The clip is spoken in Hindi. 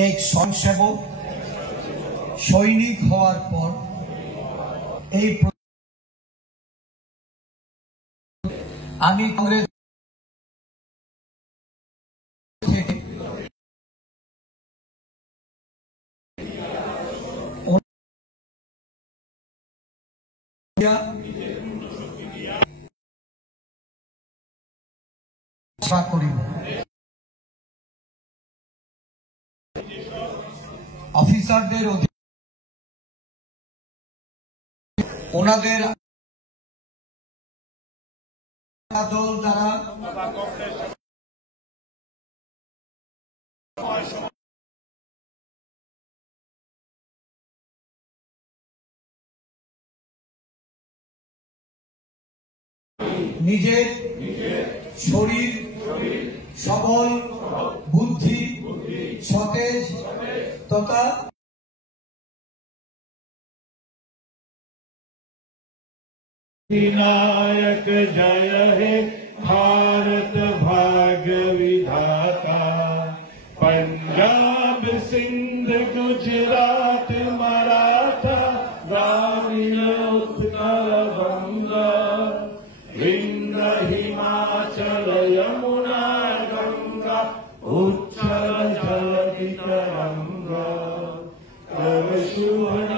एक स्वयंसेवक सैनिक हওয়ার পর এই আমি কংগ্রেস থেকে আশা করি অফিসারদের ওনাদের দল দ্বারা নিজের শরীর সবল বুদ্ধি সতেজ তথা विनायक जय हे भारत भाग्य विधाता। पंजाब सिंध गुजरात मराठा द्राविड़ उत्कल बंगा विंध्य हिमाचल यमुना गंगा उच्चल जलधि तरंगा। तव शुभ